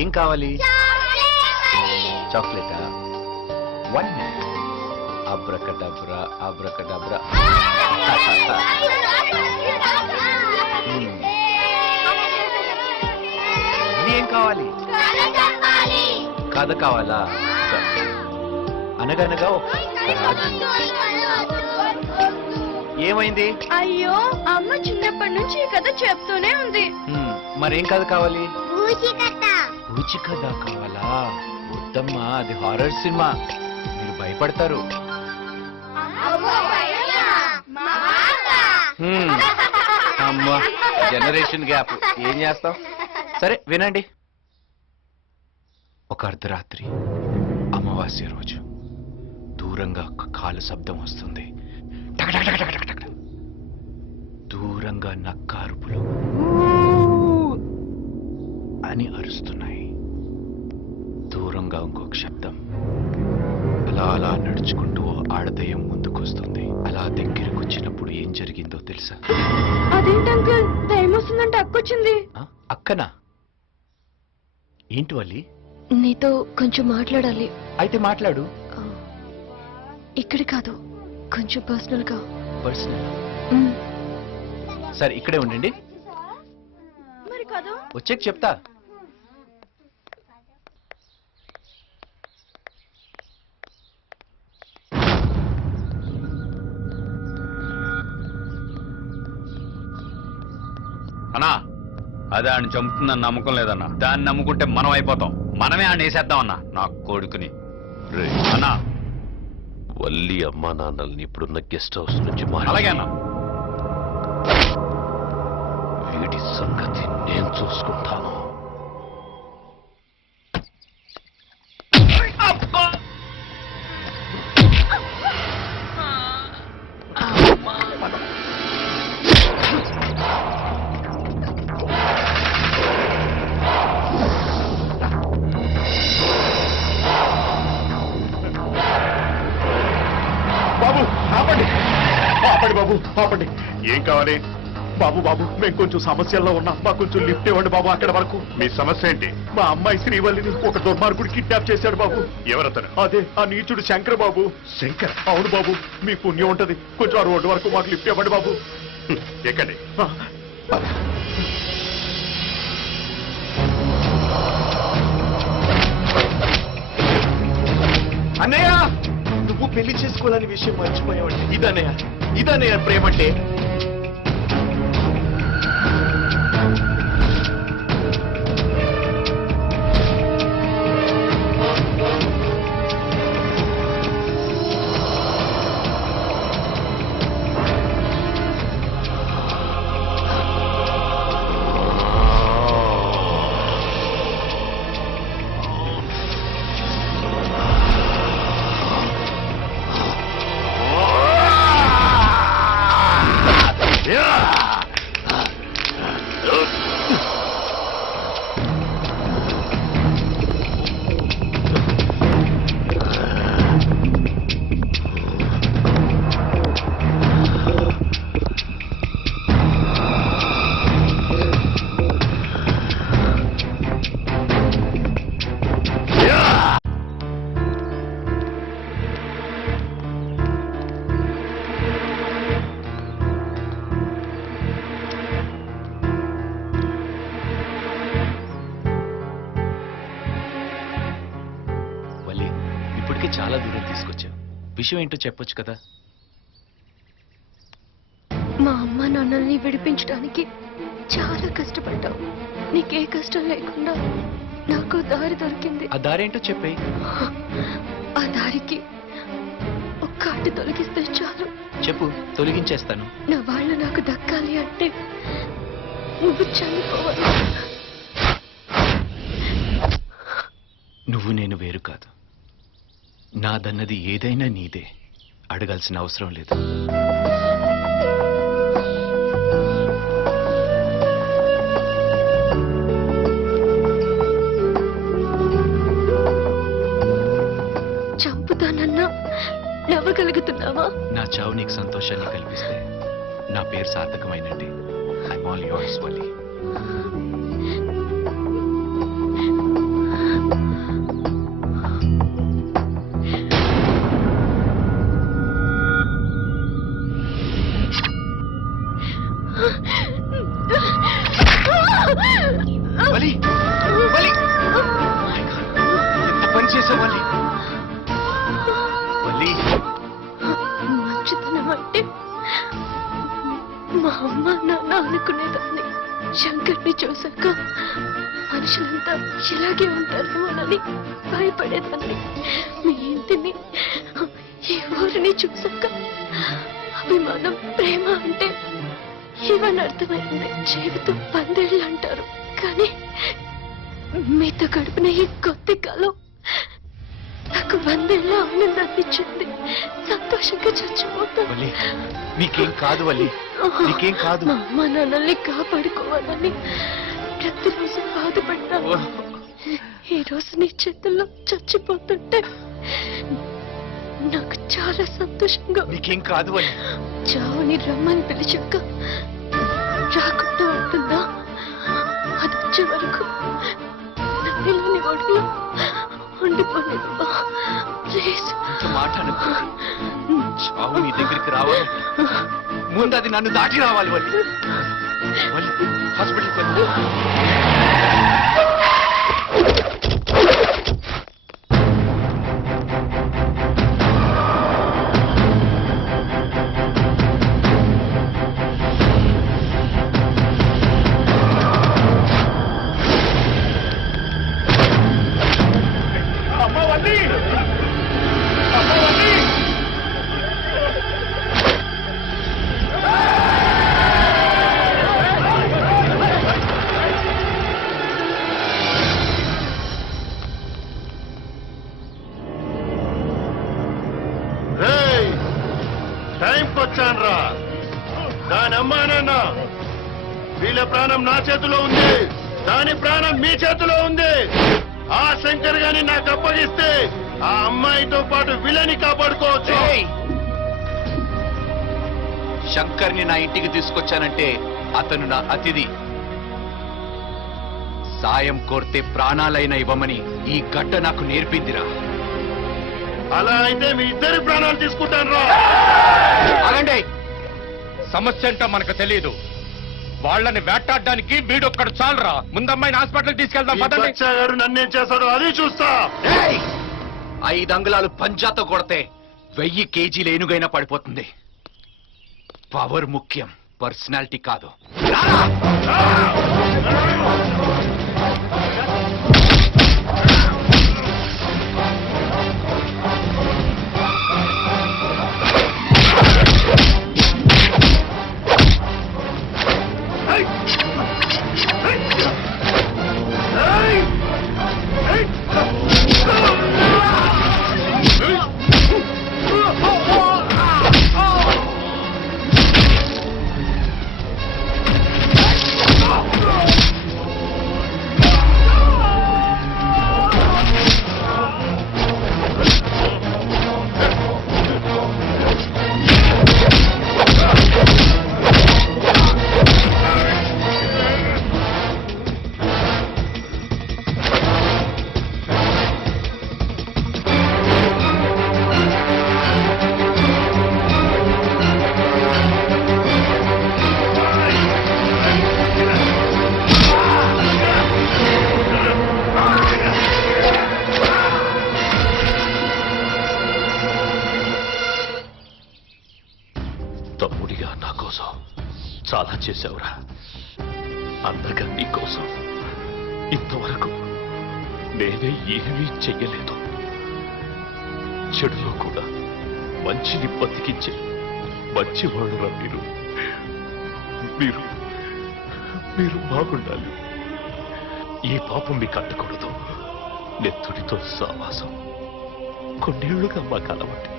ఏం కావాలి? చాక్లెటా? 1 minute. అబ్రకడబ్రా అబ్రకడబ్రా. ఏం కావాలి? కథ కావాలా? అనగనగా ఒక రాజు. ఏమైంది? అయ్యో, అమ్మ చిన్నప్పటి నుంచి ఈ కథ చెప్తూనే ఉంది. మరేం కథ కావాలి? పూచి కథ కావాలా? వద్దమ్మా, అది హారర్ సినిమా, మీరు భయపడతారు. అమ్మా, జనరేషన్ గ్యాప్, ఏం చేస్తాం? సరే వినండి. ఒక అర్ధరాత్రి అమావాస్య రోజు దూరంగా ఒక కాలు శబ్దం వస్తుంది. దూరంగా నక్క అరుపులు అని అరుస్తున్నాయి. దూరంగా ఇంకొక శబ్దం. అలా అలా నడుచుకుంటూ ఆడదయ్యం ముందుకొస్తుంది. అలా దగ్గరకు వచ్చినప్పుడు ఏం జరిగిందో తెలుసా? అదేంటి అంకుల్, దయ్యం వస్తుందంటే అక్కొచ్చింది. అక్కనా? ఏంటి వల్లి? నీతో కొంచెం మాట్లాడాలి. అయితే మాట్లాడు. ఇక్కడ కాదు, కొంచెం పర్సనల్ గా. పర్సనల్? సరే ఇక్కడే ఉండండి, మరి కాదు వచ్చాక చెప్తా. అన్నా, అదే ఆయన చంపుతుందని నమ్మకం లేదన్నా. దాన్ని నమ్ముకుంటే మనం అయిపోతాం. మనమే ఆయన వేసేద్దాం అన్నా, నా కొడుకుని. అన్నా, వల్లి అమ్మా నాన్నల్ని ఇప్పుడున్న గెస్ట్ హౌస్ నుంచి అలాగే అన్నా. వీడి సంగతి నేను చూసుకుంటాను. బాబు ఆపండి, ఆపండి బాబు, ఆపండి. ఏం కావాలి బాబు? బాబు, మేము కొంచెం సమస్యల్లో ఉన్నాం, మాకు కొంచెం లిఫ్ట్ ఇవ్వండి బాబు అక్కడ వరకు. మీ సమస్య ఏంటి? మా అమ్మాయి శ్రీవల్లిని ఒక దుర్మార్గుడు కిడ్నాప్ చేశాడు బాబు. ఎవరతను? అదే ఆ నీచుడు శంకర్ బాబు. శంకర్? అవును బాబు, మీ పుణ్యం ఉంటది, కొంచెం ఆ రోడ్డు వరకు మాకు లిఫ్ట్ ఇవ్వండి బాబు. ఎక్కండి. అన్నయ్య, నువ్వు పెళ్లి చేసుకోవాలని విషయం మర్చిపోయావండి. ఇదన్నయ్య ప్రేమ అంటే. చాలా దూరం తీసుకొచ్చావు. విషయం ఏంటో చెప్పొచ్చు కదా? మా అమ్మ నాన్నల్ని విడిపించడానికి చాలా కష్టపడ్డావు. నీకే కష్టం లేకుండా నాకు దారి దొరికింది. ఆ దారి ఏంటో చెప్పే. ఆ దారికి ఒక్క అడ్డు తొలగిస్తే చాలు. చెప్పు, తొలగించేస్తాను. నా వాళ్ళు నాకు దక్కాలి అంటే నువ్వు చనిపోవాలి. నువ్వు నేను వేరు కాదు. నాదన్నది ఏదైనా నీదే. అడగాల్సిన అవసరం లేదు. చంపుతానన్నా నవ్వగలుగుతున్నావా? నా చావు నీకు సంతోషాన్ని కల్పిస్తే నా పేరు సార్థకమైనట్టే. I'm all yours Valli. చేసావు వల్లి? వల్లి మంచితనం అంటే మా అమ్మ నాన్న అనుకునేదాన్ని. శంకర్ని చూశాక మనుషులంతా ఇలాగే ఉంటారేమోనని భయపడేదాన్ని. మీ ఇంటిని ఈ ఊరిని చూశాక అభిమానం ప్రేమ అంటే ఇవని అర్థమైంది. జీవితం 10 ఏళ్ళు అంటారు, కానీ మీతో గడిపిన ఈ కొద్ది కాలం నాకు 100 ఏళ్ళ ఆనందాన్ని ఇచ్చింది. సంతోషంగా చచ్చిపోతాను. వల్లి నీకేం కాదు వల్లి, నీకేం కాదు. మా అమ్మ నాన్నల్ని కాపాడుకోవాలని ప్రతిరోజు బాధపడ్డాను. ఈ రోజు నీ చేతుల్లో చచ్చిపోతుంటే నాకు చాలా సంతోషంగా ఉంది. నీకేం కాదు వల్లి. చావుని రమ్మని పిలిచాక రాకుండా ఉంటుందా? అది వచ్చే వరకు నన్నిలోని ఒడిలో ఉండిపోలేదు. ప్లీజ్ ఇంత మాట అనుకో. చావు నీ దగ్గరికి రావాలి, ముందు అది నన్ను దాటి రావాలి వల్లి. వల్లి హాస్పిటల్కి వెళ్ళు. అమ్మ వల్లి! అమ్మ వల్లి! టైంకి వచ్చానురా. దాని అమ్మా నాన్న వీళ్ళ ప్రాణం నా చేతిలో ఉంది, దాని ప్రాణం మీ చేతిలో ఉంది. ఆ శంకర్ గాని నాకు అప్పగిస్తే ఆ అమ్మాయితో పాటు వీళ్ళని కాపాడుకోవచ్చు. ఏయ్! శంకర్ని నా ఇంటికి తీసుకొచ్చానంటే అతను నా అతిథి. సాయం కోరితే ప్రాణాలైనా ఇవ్వమని ఈ గడ్డ నాకు నేర్పిందిరా. అలా అయితే మీ ఇద్దరి ప్రాణాలు తీసుకుంటాను రా. ఆగండి. సమస్య ఏంటో మనకు తెలియదు. వాళ్ళని వేటాడడానికి వీడొక్కడు చాలరా. ముందమ్మాయిని హాస్పిటల్కి తీసుకెళ్దాం పదండి. గారు నన్నేం చేశాడో అది చూస్తా. ఏయ్! 5 అంగుళాలు పంజాతో కొడితే 1000 కేజీలు ఏనుగైనా పడిపోతుంది. పవర్ ముఖ్యం, పర్సనాలిటీ కాదు. రారా! తమ్ముడిగా నా కోసం చాలా చేశావురా. అందగా నీ కోసం ఇంతవరకు నేనే ఏమీ చెయ్యలేదు. చెడులో కూడా మంచిని బతికించే మంచివాడురా మీరు. మీరు మీరు బాగుండాలి. ఈ పాపం మీకు అంటకూడదు. నెత్తుడితో సావాసం కొన్నేళ్లుగా మాకు అలవాటు.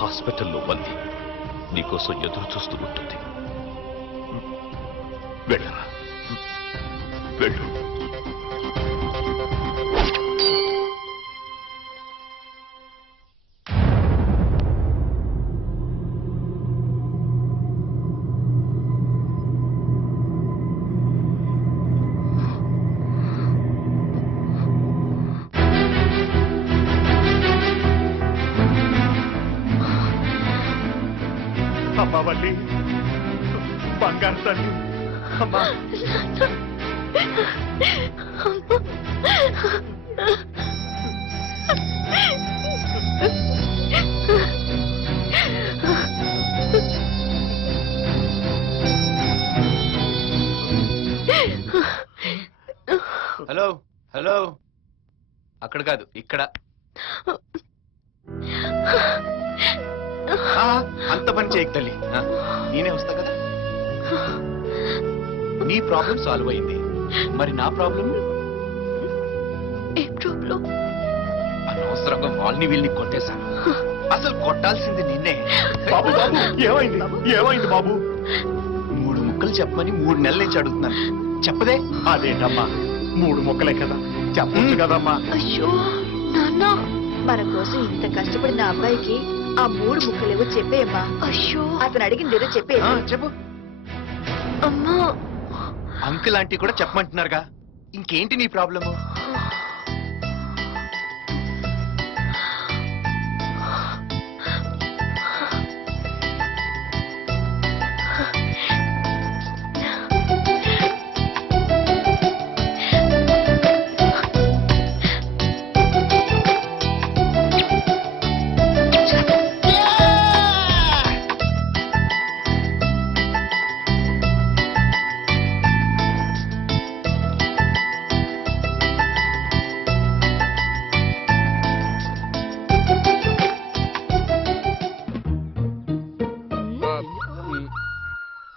హాస్పిటల్లో మంది నీకోసం ఎదురు చూస్తూ ఉంటుంది. వెళ్ళరా, వెళ్ళు. అమ్మా వల్లి, బంగారు తల్లి. అమ్మా హలో హలో అక్కడ కాదు ఇక్కడ. అంత పని చేయకు తల్లి. నేనే వస్తా కదా. నీ ప్రాబ్లం సాల్వ్ అయింది, మరి నా ప్రాబ్లం? ఏ ప్రాబ్లం? అనవసరంగా వాళ్ళని వీళ్ళని కొట్టేశాను. అసలు కొట్టాల్సింది నిన్నే. బాబు బాబు ఏమైంది ఏమైంది బాబు? 3 ముక్కలు చెప్పమని 3 నెలల నుంచి అడుగుతున్నాను, చెప్పదే. అదేంటమ్మా 3 ముక్కలే కదా, చెప్పొచ్చు కదమ్మా. అయ్యో నాన్న, మన కోసం ఇంత కష్టపడిన అబ్బాయికి ఆ 3 ముక్కలేవో చెప్పేయమ్మా. అయ్యో అతను అడిగింది ఏదో చెప్పే. చెప్పు. అమ్మా. అంకుల్ ఆంటీ కూడా చెప్పమంటున్నారుగా, ఇంకేంటి నీ ప్రాబ్లము?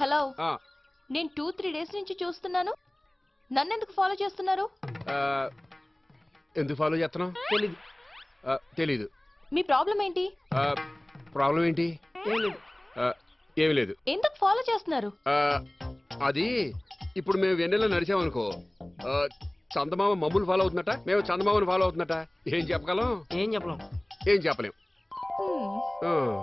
హలో, నేను 2-3 డేస్ నుంచి చూస్తున్నాను. నన్నెందుకు ఫాలో చేస్తున్నారు? ఎందుకు ఫాలో చేస్తున్నావు? తెలీదు. మీ ప్రాబ్లం ఏంటి? ప్రాబ్లం ఏంటి? ఏమి లేదు. ఎందుకు ఫాలో చేస్తున్నారు? అది ఇప్పుడు మేము వెన్నెల నడిచామనుకో, చందమామ మమ్మల్ని ఫాలో అవుతున్నట, మేము చందమామని ఫాలో అవుతున్నట. ఏం చెప్పగలం? ఏం చెప్పలేం. హ్మ్.